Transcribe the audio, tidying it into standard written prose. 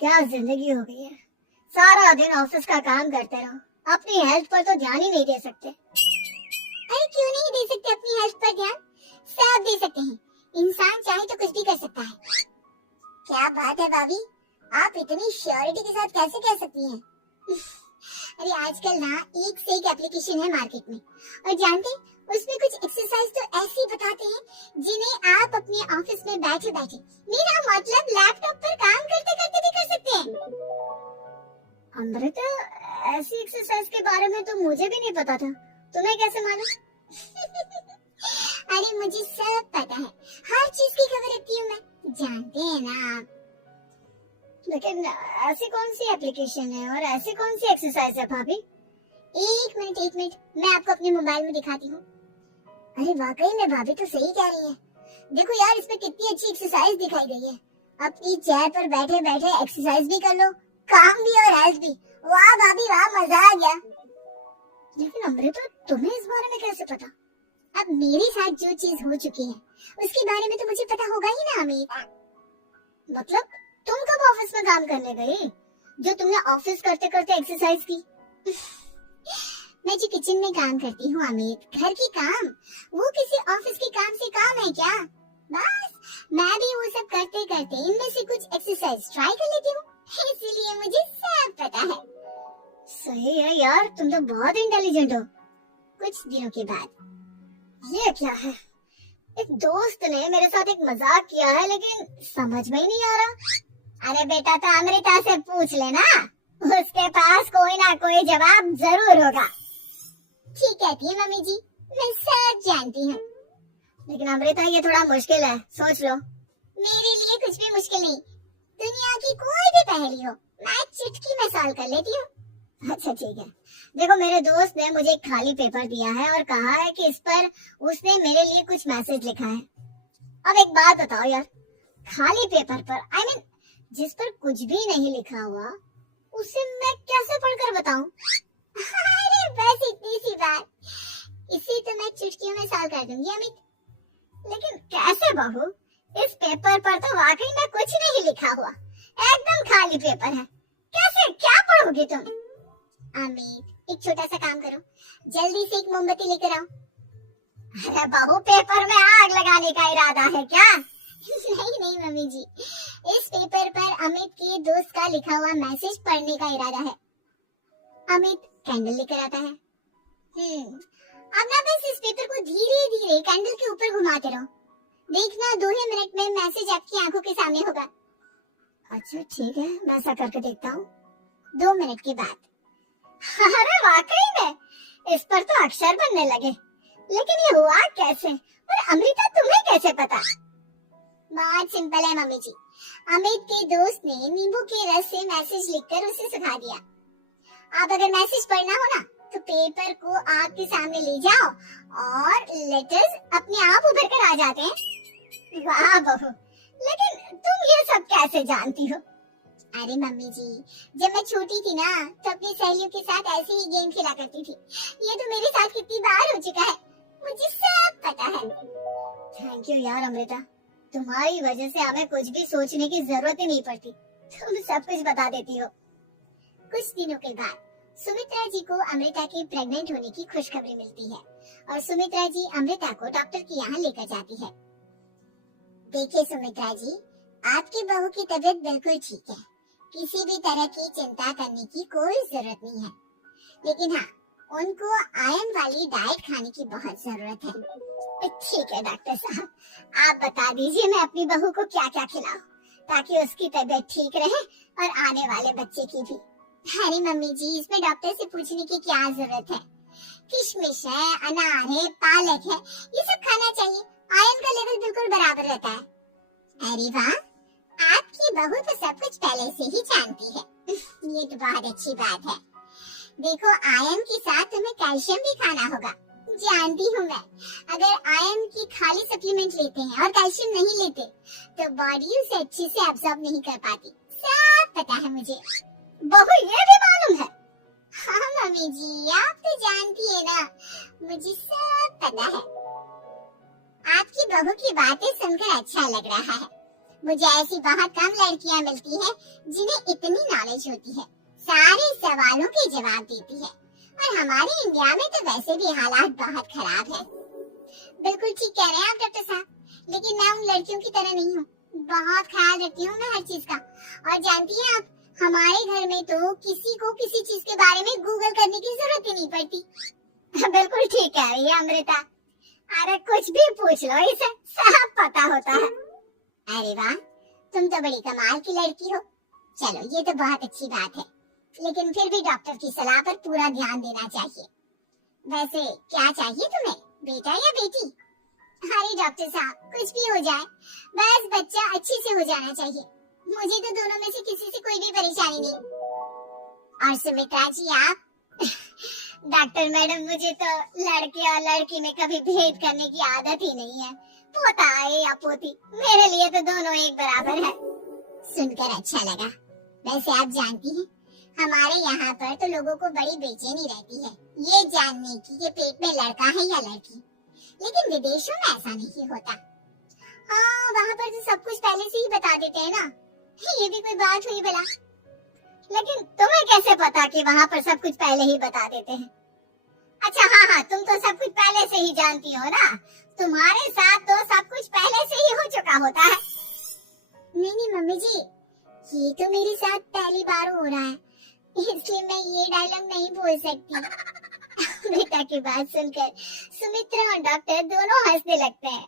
क्या जिंदगी हो गई है। सारा दिन ऑफिस का काम करते रहो, अपनी हेल्थ पर तो ध्यान ही नहीं दे सकते। अरे क्यों नहीं दे सकते अपनी हेल्थ पर ध्यान? सब दे सकते हैं। इंसान चाहे तो कुछ भी कर सकता है। क्या बात है भाभी, आप इतनी श्योरिटी के साथ कैसे कह सकती हैं? अरे आजकल ना एक से एक एप्लीकेशन है मार्केट में, और जानते उसमें कुछ एक्सरसाइज तो ऐसी बताते हैं जिन्हें आप अपने ऑफिस में बैठे बैठे, मेरा मतलब लैपटॉप पर काम करते करते भी कर सकते हैं। अमृता, ऐसी एक्सरसाइज के बारे में तो मुझे भी नहीं पता था, तुम्हें कैसे मालूम? अरे मुझे सब पता है, हर चीज की खबर रखती हूँ मैं, जानते हैं ना आप। लेकिन ऐसी कौन सी एप्लीकेशन है और ऐसी कौन सी एक्सरसाइज है भाभी? एक मिनट, मैं आपको अपने मोबाइल में दिखाती हूँ। अरे वाकई में भाभी तो सही कह रही है। देखो यार, इसमें कितनी अच्छी एक्सरसाइज दिखाई गई है। अपनी चेयर पर बैठे बैठे एक्सरसाइज भी कर लो, काम भी और हेल्थ भी। वाह भाभी वाह, मजा आ गया। लेकिन अमृता, तुम्हें इस बारे में कैसे पता? अब मेरे साथ जो चीज हो चुकी है उसके बारे में तो मुझे पता होगा ही ना अमित। मतलब तुम कब ऑफिस में काम करने गई जो तुमने ऑफिस करते करते एक्सरसाइज की? मैं जो किचन में काम करती हूँ अमित, घर की काम, वो किसी ऑफिस के काम से काम है क्या? बस मैं भी वो सब करते करते इनमें से कुछ एक्सरसाइज ट्राई कर लेती हूँ, इसीलिए मुझे सब पता है। सही है यार, तुम तो बहुत इंटेलिजेंट हो। कुछ दिनों के बाद, ये क्या है? एक दोस्त ने मेरे साथ एक मजाक किया है, लेकिन समझ में ही नहीं आ रहा। अरे बेटा, तो अमृता से पूछ लेना, उसके पास कोई ना कोई जवाब जरूर होगा। ठीक कहती है मम्मी जी, मैं सब जानती हूँ। लेकिन अमृता, ये थोड़ा मुश्किल है, सोच लो। मेरे लिए कुछ भी मुश्किल नहीं, दुनिया की कोई भी पहेली हो मैं चुटकी में सॉल्व कर लेती हूँ। अच्छा ठीक है, देखो मेरे दोस्त ने मुझे एक खाली पेपर दिया है और कहा है कि इस पर उसने मेरे लिए कुछ मैसेज लिखा है। अब एक बात बताओ यार, खाली पेपर पर जिस पर कुछ भी नहीं लिखा हुआ, उसे मैं कैसे पढ़कर बताऊं? अरे बस इतनी सी बात, इसी तो मैं चुटकियों में सॉल्व कर दूंगी अमित। लेकिन कैसे बहू? इस पेपर पर तो वाकई में कुछ नहीं लिखा हुआ, एकदम खाली पेपर है, कैसे क्या पढ़ोगी तुम? अमित, एक छोटा सा काम करो, जल्दी से एक मोमबत्ती लेकर आओ। अरे बहू, पेपर में आग लगाने का इरादा है क्या? नहीं मम्मी जी, इस पेपर पर अमित के दोस्त का लिखा हुआ मैसेज पढ़ने का इरादा है। अमित कैंडल लेकर आता है। अब ना बस इस पेपर को धीरे धीरे कैंडल के ऊपर घुमाते रहो, देखना 2 ही मिनट में मैसेज आपकी आंखों के सामने होगा। अच्छा ठीक है, मैं ऐसा करके देखता हूँ। 2 मिनट के बाद। अरे वाकई में इस पर तो अक्षर बनने लगे, लेकिन ये हुआ कैसे? और अमृता, तुम्हें कैसे पता? बहुत सिंपल है मम्मी जी, अमित के दोस्त ने नींबू के रस से मैसेज लिखकर उसे सिखा दिया। आप अगर मैसेज पढ़ना हो ना, तो पेपर को आग के सामने ले जाओ और लेटर्स अपने आप उभर कर आ जाते हैं। वाह बहू, लेकिन तुम ये सब कैसे जानती हो? अरे मम्मी जी, जब मैं छोटी थी ना, तो अपनी सहेलियों के साथ ऐसे ही गेम खेला करती थी। ये तो मेरे साथ कितनी बार हो चुका है, मुझे सब पता है। थैंक यू यार अमृता, तुम्हारी वजह से हमें कुछ भी सोचने की जरूरत ही नहीं पड़ती, तुम सब कुछ बता देती हो। कुछ दिनों के बाद सुमित्रा जी को अमृता के प्रेग्नेंट होने की खुशखबरी मिलती है, और सुमित्रा जी अमृता को डॉक्टर के यहाँ लेकर जाती है। देखिए सुमित्रा जी, आपकी बहू की तबीयत बिल्कुल ठीक है, किसी भी तरह की चिंता करने की कोई जरूरत नहीं है, लेकिन हाँ, उनको आयरन वाली डाइट खाने की बहुत जरूरत है। ठीक है डॉक्टर साहब, आप बता दीजिए मैं अपनी बहू को क्या क्या खिलाऊं ताकि उसकी तबीयत ठीक रहे और आने वाले बच्चे की भी। अरे मम्मी जी, इसमें डॉक्टर से पूछने की क्या जरूरत है? किशमिश है, अनार है, पालक है, ये सब खाना चाहिए, आयरन का लेवल बिल्कुल बराबर रहता है। अरे वाह, आपकी बहू तो सब कुछ पहले से ही जानती है। ये तो बहुत अच्छी बात है। देखो, आयरन के साथ हमें कैल्शियम भी खाना होगा, जानती हूँ मैं। अगर आयरन की खाली सप्लीमेंट लेते हैं और कैल्शियम नहीं लेते, तो बॉडी उसे अच्छे से एब्जॉर्ब नहीं कर पाती, सब पता है मुझे। बहू, ये भी मालूम है? हाँ मम्मी जी, आप तो जानती है ना, मुझे सब पता है। आपकी बहू की बातें सुनकर अच्छा लग रहा है, मुझे ऐसी बहुत कम लड़कियां मिलती हैं जिन्हें इतनी नॉलेज होती है, सारे सवालों के जवाब देती है। और हमारे इंडिया में तो वैसे भी हालात बहुत खराब है। बिल्कुल ठीक कह रहे हैं आप डॉक्टर साहब, लेकिन मैं उन लड़कियों की तरह नहीं हूँ। बहुत ख्याल रखती हूँ मैं हर चीज का। और जानती हैं आप, हमारे घर में तो किसी को किसी चीज के बारे में गूगल करने की जरूरत ही नहीं पड़ती। बिल्कुल ठीक कह रही है अमृता। अरे कुछ भी पूछ लो, इसे सब पता होता है। अरे वाह, तुम तो बड़ी कमाल की लड़की हो। चलो ये तो बहुत अच्छी बात है, लेकिन फिर भी डॉक्टर की सलाह पर पूरा ध्यान देना चाहिए। वैसे क्या चाहिए तुम्हें, बेटा या बेटी? अरे डॉक्टर साहब, कुछ भी हो जाए, बस बच्चा अच्छे से हो जाना चाहिए। मुझे तो दोनों में से किसी से कोई भी परेशानी नहीं। और सुमित्रा जी आप? डॉक्टर मैडम, मुझे तो लड़के और लड़की में कभी भेद करने की आदत ही नहीं है। पोता है या पोती, मेरे लिए तो दोनों एक बराबर है। सुनकर अच्छा लगा। वैसे आप जानती हैं, हमारे यहाँ पर तो लोगों को बड़ी बेचैनी रहती है ये जानने की कि पेट में लड़का है या लड़की। लेकिन विदेशों में ऐसा नहीं होता। हाँ, वहाँ पर तो सब कुछ पहले से ही बता देते हैं ना। ये भी कोई बात हुई भला? लेकिन तुम्हें कैसे पता कि वहाँ पर सब कुछ पहले ही बता देते हैं? अच्छा हाँ, तुम तो सब कुछ पहले से ही जानती हो ना। तुम्हारे साथ तो सब कुछ पहले से ही हो चुका होता है। नहीं मम्मी जी, ये तो मेरे साथ पहली बार हो रहा है, इसलिए मैं ये डायलॉग नहीं बोल सकती। बेटा की बात सुनकर सुमित्रा और डॉक्टर दोनों हंसने लगते हैं।